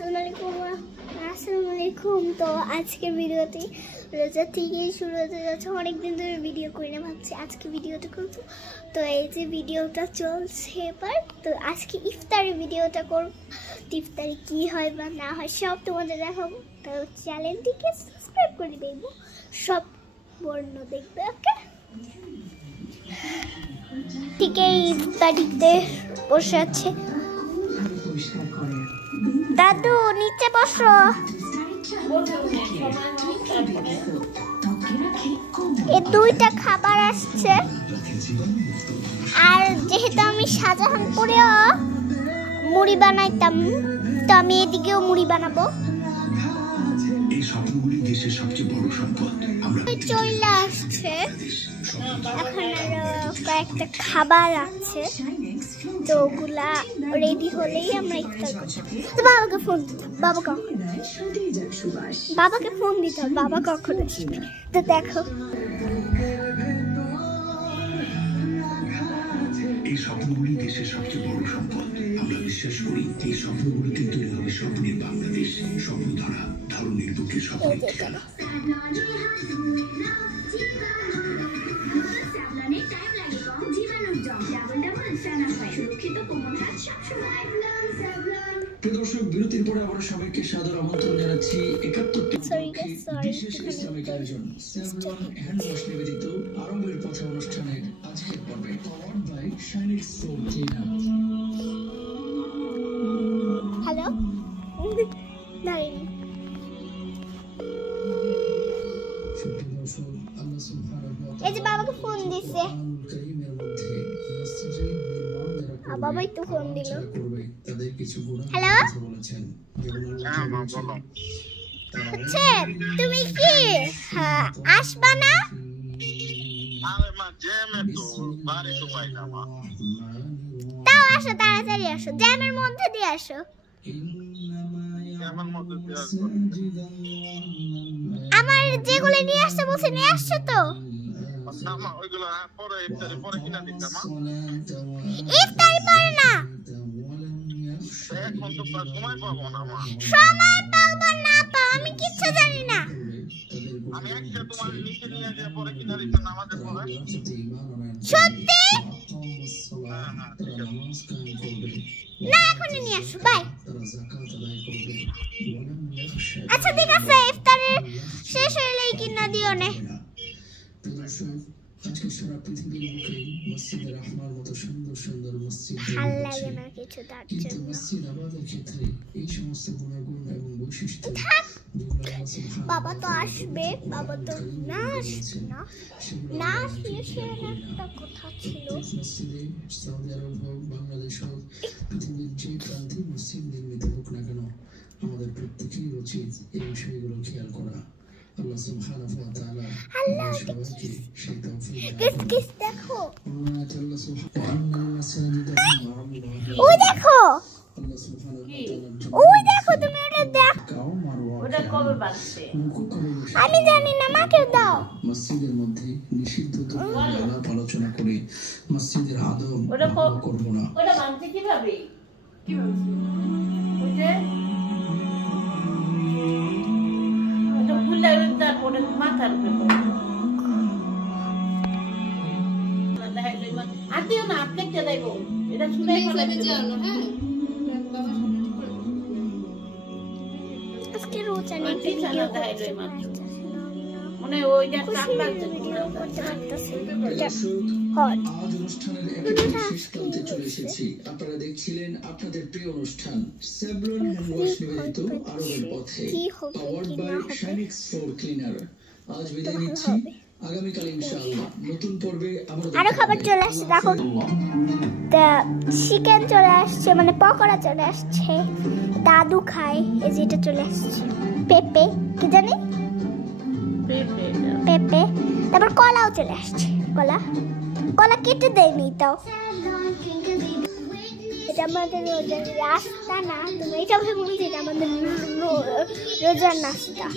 আসসালামু আলাইকুম। তো আজকের ভিডিওটি রোজা থেকেই শুরু হতে যাচ্ছে। অনেকদিন ধরে ভিডিও করি না, ভাবছি আজকে ভিডিওটা করব। তো এই যে ভিডিওটা চলছে এবার, তো আজকে ইফতারি ভিডিওটা করব। ইফতারি কি হয় বা না হয় সব তোমাদের দেখাবো। তো চ্যানেলটিকে সাবস্ক্রাইব করে দেবো, সব বর্ণ দেখবে। ওকে, ঠিক এই ইফতারিতে বসে আছে দাদু, নিচে বসো। এই দুইটা খাবার আসছে, আর যেহেতু আমি শাহজাহানপুরেও মুড়ি বানাইতাম, তো আমি এদিকেও মুড়ি বানাবো। চলে আসছে, এখন কয়েকটা খাবার আছে, তো ওগুলা রেডি হলেই আমরা ইফতার করবো। তো বাবাকে ফোন দিতে, বাবাকে ফোন দিতে হবে, বাবা কখন আসবে। তো দেখো, এই স্বপ্নগুলি দেশের সবচেয়ে বড় সম্পদ। আমরা বিশ্বাস করি এই স্বপ্নগুলিতে তৈরি হবে স্বপ্নের বাংলাদেশ, স্বপ্ন দ্বারা ধরনের বুকে স্বপ্নের ঠিকানা। দর্শক, বিরতির পরে আমরা সবাইকে সাদর আমন্ত্রণ জানাচ্ছি ৭১টি বিশেষ ইসলামিক আয়োজন স্যাভলন হ্যান্ড ওয়াশ নিবেদিত আরবের পথে অনুষ্ঠানের আজকের পর্বে powered by Shinix floor cleaner. Hello, এই যে বাবাকে ফোন দিছে, বাবাই তো ফোন দিল। হ্যালো, হচ্ছে তুমি কি আসবা না? তাও আসো, তাড়াতাড়ি আসো, জ্যামের মধ্যে দিয়ে আসো। আমার যেগুলো নিয়ে আসতে বলছি নিয়ে আসছো তো? ইফতারি পরে না, সময় পাবো না, আমি কিচ্ছু জানি না। সত্যি না, এখনই নিয়ে আসো, বাই। আচ্ছা ঠিক আছে, ইফতারের শেষ হলেই কিনা দিও নে। ভাল লাগে না কিছু, তার জন্য বাবা তো আসবে, বাবা তো না আসছে না, না আসলে সে একটা কথা ছিল। সৌদি আরব হোক, বাংলাদেশ হোক, পৃথিবীর যে প্রান্তে মসজিদ নির্মিত হোক না কেন, আমাদের প্রত্যেকেই উচিত এই বিষয়গুলো খেয়াল করা। আল্লাহ সুবহানাহু ওয়া তাআলা সবাইকে সেই তৌফিক দান করুন। দেখো, আল্লাহ সুবহানাহু ওয়া তাআলা ওই দেখো, আল্লাহ সুবহানাহু ওয়া তাআলা ওই দেখো, তুমি ওটা দেখো। ওটা কবে বাজছে আমি জানি না, মাকে দাও। মসজিদের মধ্যে নিষিদ্ধ আলাপ আলোচনা করে মসজিদের আদব করব না। ওটা বানতে কিভাবে ওই যে ওটা ফুলটা তারপরে মাথার উপরে আতিও না, আপনি দেব এটা শুনে জানো। হ্যাঁ, আজকে রোজা নেই, ভিডিও করতে মানে ওইটা কাটলা করতে পারতেছি। আজ অনুষ্ঠানের একেবারে শেষ প্রান্তে চলে এসেছি। আপনারা দেখছিলেন আপনাদের প্রিয় অনুষ্ঠান স্যাভলন হ্যান্ড ওয়াশ নিবেদিত আরবের পথে, powered by Shinix floor cleaner. আজ বিদায় নিচ্ছি, আগামীকাল ইনশাআল্লাহ নতুন পর্বে আরো খাবার চলে আসছে। দেখো, চিকেন চলে আসছে, মানে পকোড়া চলে আসছে, দাদু খায়। এই যে এটা চলে আসছে, পেঁপে, কি জানি পেঁপে, তারপর কলাও চলে আসছে। কলা কেটে দেয়নি তাও। এটা আমাদের রোজার রাস্তা না, তুমি এটা ভেবে বলছি, এটা আমাদের রোজার নাস্তা।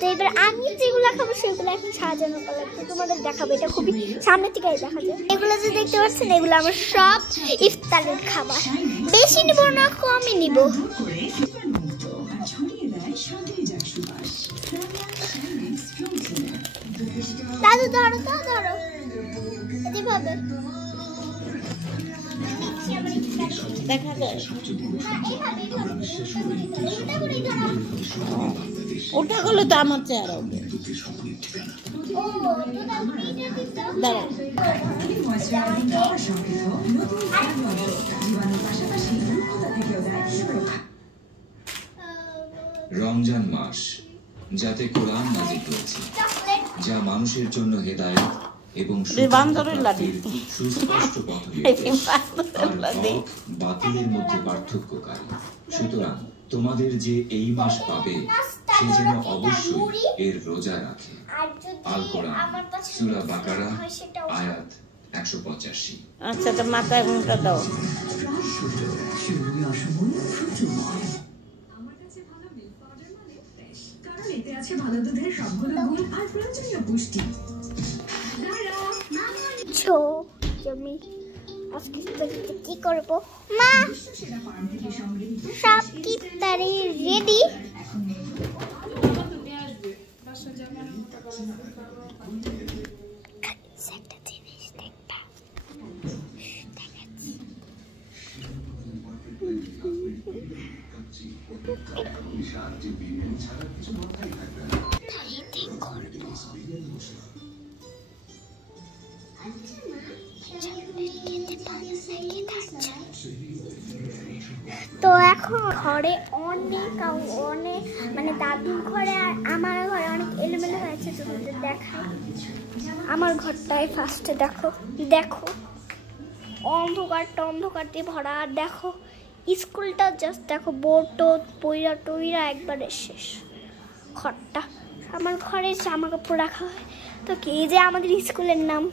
তো এবার আমি যেগুলো খাবো সেগুলো এখন সাজানো করা লাগবে, তোমাদের দেখাবো। এটা খুবই সামনে থেকেই দেখা যায়। এগুলো যে দেখতে পাচ্ছেন এগুলো আমার সব ইফতারের খাবার, বেশি নিব না কমই নিব। দাদু ধরো তো, ধরো এভাবে দেখা যায় ওটা হলো তো আমার চেয়ার হবে। দাঁড়া রমজান মাস যাতে কোরআন নাযিল হয়েছে, যা মানুষের জন্য হেদায়েত এবং সুস্পষ্ট পথ বাতিলের মধ্যে পার্থক্যকারী। সুতরাং তোমাদের যে এই মাস পাবে সে যেন অবশ্যই এর রোজা রাখে। আল কোরআন সূরা বাকারা আয়াত 185। আচ্ছা তো মাথায় ঘুমটা দাও। এতে আছে ভালো দুধের সবগুলো গুণ আর প্রয়োজনীয় পুষ্টি। কি করবো মা? সব কি তারি রেডি? তো এখন ঘরে অনেক মানে দাদুর ঘরে আর আমার ঘরে অনেক এলোমেলো হয়েছে। তোমাদের দেখাই আমার ঘরটায় ফার্স্টে দেখো অন্ধকার দিয়ে ভরা। আর দেখো স্কুলটা জাস্ট দেখো, বোর্ড টোড পইরা একবারে শেষ। ঘরটা আমার ঘরে জামা কাপড় রাখা হয়। তো কি যে আমাদের স্কুলের নাম,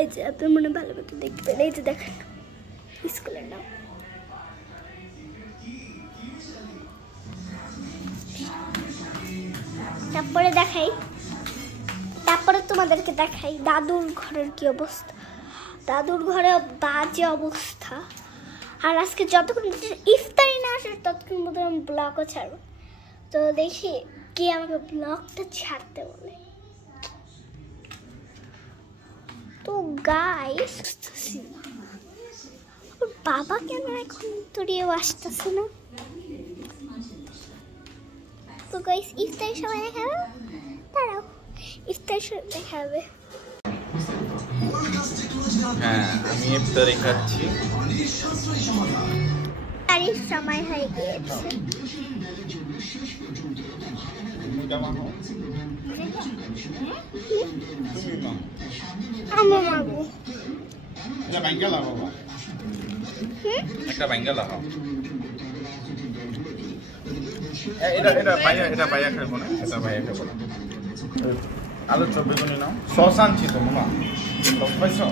এই যে আপনি মনে ভালো মতো দেখবেন, এই যে দেখেন স্কুলের নাম। তারপরে তোমাদেরকে দেখাই দাদুর ঘরের কি অবস্থা। দাদুর ঘরে বাজে অবস্থা। আর আজকে যতক্ষণ ইফতারি না আসে ততক্ষণ মতো আমি ব্লগও ছাড়বো। তো দেখি কি আমাকে ব্লগটা ছাড়তে বলে। তো গাইস বাবা কেন এখন তোরিয়েও আসতেছে না? তো গাইস ইফতারের সময় দেখা হবে, দাঁড়াও ইফতারের সময় দেখা হবে। হ্যাঁ আমি ইফতারি খাচ্ছি। ইফতারির সময় হয়ে গিয়েছে। আমার মাগো এটা ব্যাঙ্গা লাগাও, একটা ব্যাঙ্গা লাগাও। এটা ভাইয়া খাবো না, এটা ভাইয়া খাবো না। আলু চপ বেগুনি নাও, সস আনছি তো মামা, সস পাইছো?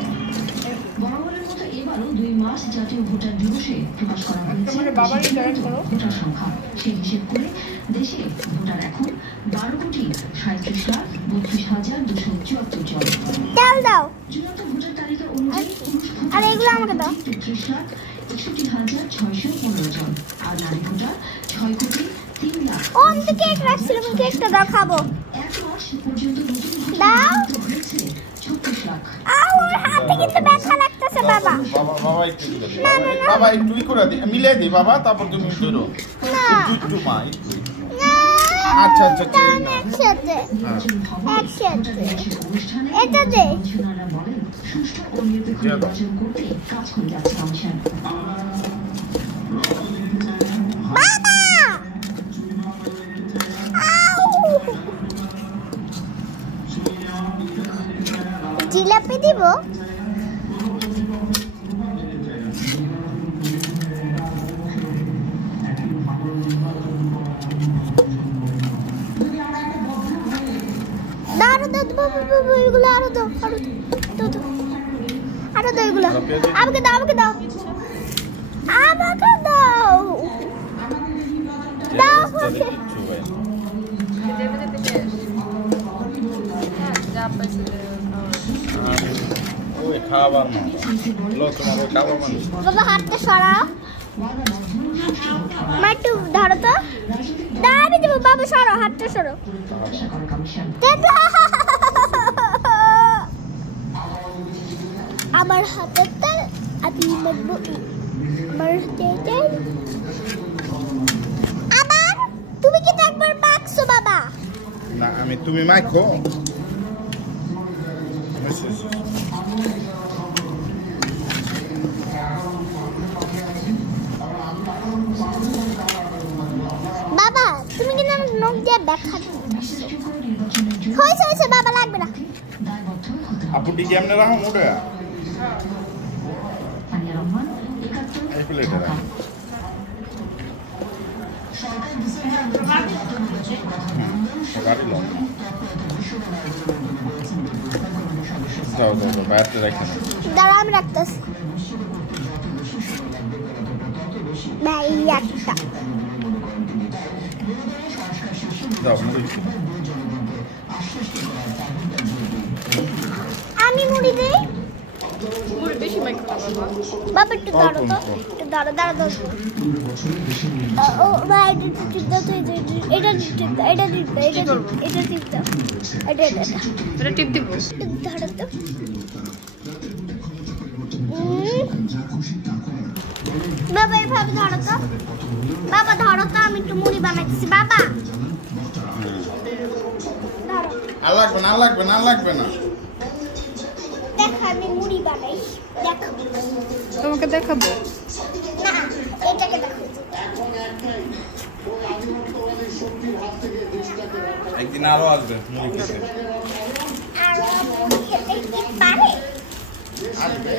বরাবরের মতো এবারও 2 মার্চ জাতীয় ভোটার দিবসে প্রকাশ করা হয়েছে ভোটার সংখ্যা। সেই হিসেব করে দেশে ভোটার এখন 12,37,32,274 জন। চূড়ান্ত ভোটার তালিকা অনুযায়ী আর এগুলো আমাকে দাও। 33,61,615 জন। আর নারী ভোটার 6,03,00,000। ও আমি তো কেক রাখছিলাম, কেকটা দাও খাবো। 1 মাস পর্যন্ত নতুন দাও। হয়েছে 36 লাখ। আমার হাতে কিন্তু ব্যথা লাগতেছে বাবা। বাবা একটু বাবা একটু করে দি, মিলে দি বাবা, তারপর তুমি ধরো একটু মা একটু। আচ্ছা একসাথে এটা দে। সুষ্ঠু ও নিরপেক্ষ নির্বাচন করতে কাজ করে যাচ্ছে কমিশন। জিলাপি দিব। এগুলো আরো দাও, আরো দাও এগুলো। আমাকে দাও আমাকে দাও দাও আমাকে। খাবার না তোমার খাবার মানুষ বাবা হাতটা সরাও মা একটু ধরো তো দাবি দেবো বাবা সরো হাতটা সরো আমার হাতের তাল আমি মানবো আমার হাতের আবার তুমি কি একবার মাখছো বাবা না আমি তুমি মাখো বাবা তুমি কিন্তু আমার নখ দিয়ে দেখা হয়েছে হয়েছে বাবা লাগবে না আপু টি কেমনে রাখো মোটে এই প্লেটে রাখো গাড়ি লো যাও যাও যাও বাইরে রাখো দাঁড়া আমি রাখতেছি ভাই একটা যাও মুড়ি আমি মুড়ি দেই মুড়ি বেশি মাইক্রো বাবা একটু ধরো তো একটু ধরো দাঁড়া ও ভাই এটা টিপ দিব ধরো তো বাবা এভাবে ধরো তো বাবা ধরো তো আমি একটু মুড়ি বানাচ্ছি বাবা আর লাগবে না দেখ আমি মুড়ি বানাই দেখো তোমাকে দেখাবো না এটাকে দেখো একদিন আরো আসবে মুড়ি খেতে আর মুড়ি খেতে কি পারে আসবে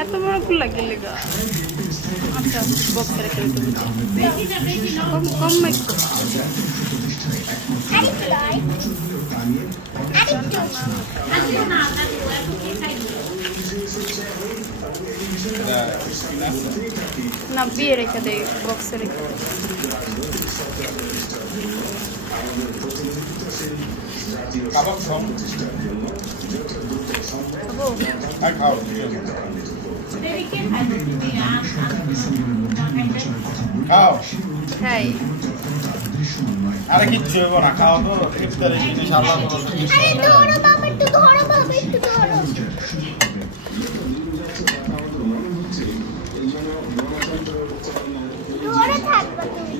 এত বড় ফুল লাগে লেগা আচ্ছা বক্সে রেখে দিতে কম মাইক্রো না বিয়ে রেখে দেয় বক্সে রেখে খাবার খাও খাও খাই আরে কিচ্ছু হইব না খাও তো ইফতারে জিনিস আল্লাহ আরে ধরো বাবা একটু ধরো বাবা একটু ধরো ধরে থাকবা তুমি